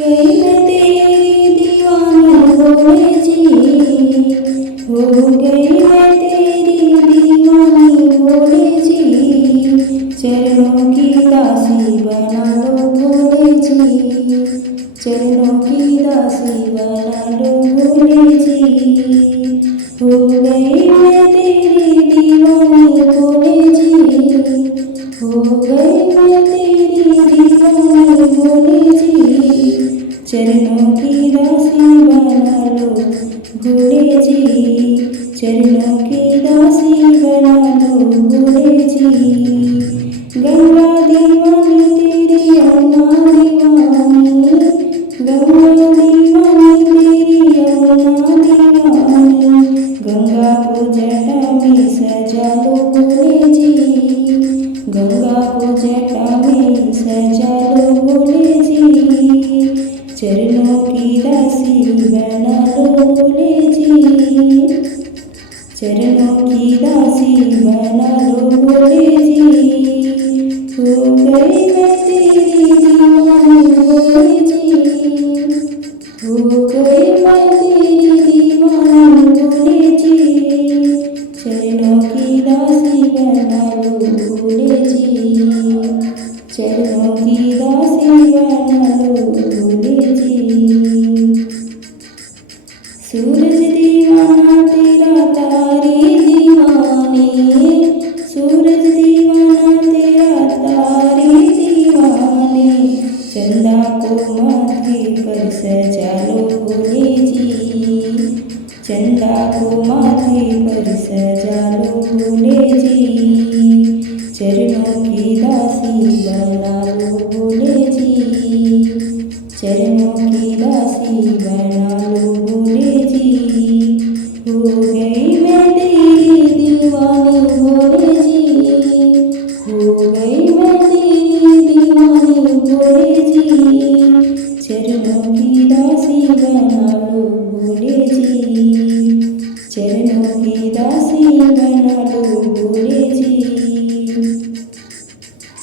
गई मैं तेरी दीवानी भोले जी, हो गई मैं तेरी दीवानी भोले जी, चरणों की दासी बना लो भोले जी, चरणों की दासी बना लो भोले जी, हो गई मैं तेरी दीवानी भोले जी, हो गई मैं तेरी दीवानी भोले जी, चरणों की दासी बना लो भोले जी, चरणों की दासी बना लो भोले जी, गंगा दीवानी तेरी यमुना दीवानी, गंगा दीवानी तेरी यमुना दीवानी, गंगा को जटा में सजा लो भोले जी, गंगा को जटा में सजा लो भोले जी, चरणों की दासी बना लो भोले जी, चरणों की दासी बना लो भोले जी, हो गई मैं तेरी दीवानी भोले जी, हो गई मैं तेरी दीवानी भोले जी, चरणों की दासी बना लो भोले जी, चरणों की दासी बना लो भोले जी, सूरज दीवाना तेरा तारे दीवाने, सूरज दीवाना तेरा तारे दीवाने, चंदा को माथे पर सजा लो भोले जी, चंदा को माथे पर सजा लो भोले जी, चरणों की दासी बना लो भोले जी, चरणों की दासी बना लो भोले जी, हो गई मैं तेरी दीवानी भोले जी, हो गई मैं तेरी दीवानी भोले जी, चरणों की दासी बना लो भोले जी, चरणों की दासी बना लो भोले जी,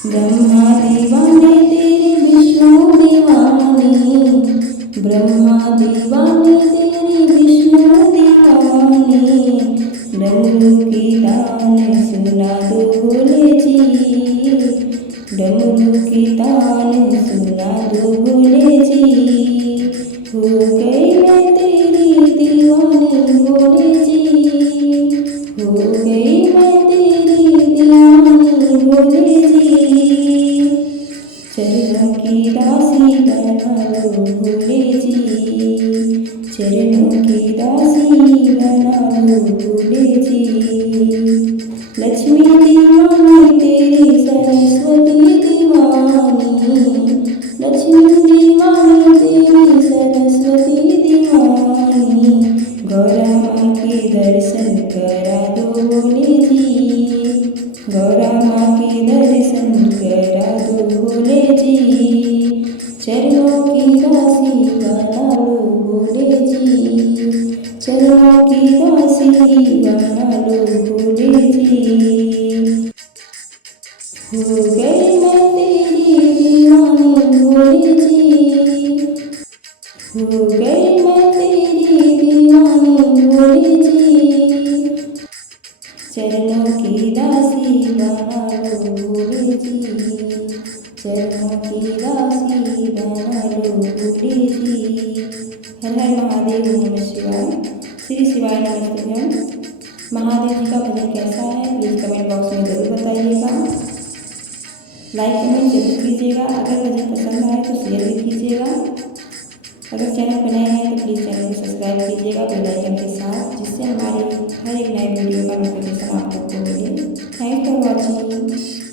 ब्रह्मा दीवाने तेरे विष्णु दीवाने, ब्रह्मा दीवाने तेरे विष्णु दीवाने, डमरू की तान सुना दो भोले जी, डमरू की तान सुना दो भोले जी, हो गई मैं तेरी दीवानी भोले जी, हो गई मैं तेरी दीवानी भोले जी, चरणों की दासी बना लो भोले जी, चरणों की दासी बना लो भोले जी, लक्ष्मी दीवानी तेरी सरस्वती दीवानी, लक्ष्मी दीवानी तेरी सरस्वती दीवानी, गौरा माँ के दर्शन करा दो भोले जी, गौरा माँ के दर्शन करा दो भोले जी, चरणों की दासी बना लो भोले जी, चरणों की दासी बना लो भोले जी, हो गई मैं तेरी दीवानी भोले जी, हो गई मैं तेरी दीवानी भोले जी, चरणों की दासी बना लो भोले जी, चरणों की दासी बना लो भोले जी, हर हर महादेव नमः शिवाय, श्री शिवाय नमस्तुभ्यं। महादेव जी का भजन कैसा है प्लीज़ कमेंट बॉक्स में ज़रूर बताइएगा, लाइक कमेंट जरूर कीजिएगा, अगर भजन पसंद आए तो शेयर भी कीजिएगा, अगर चैनल पर नए हैं तो प्लीज़ चैनल को सब्सक्राइब कीजिएगा बेल आइकन के साथ, जिससे हमारे हर एक नए वीडियो का नोटिफिकेशन आप तक को मिले। Thanks for watching.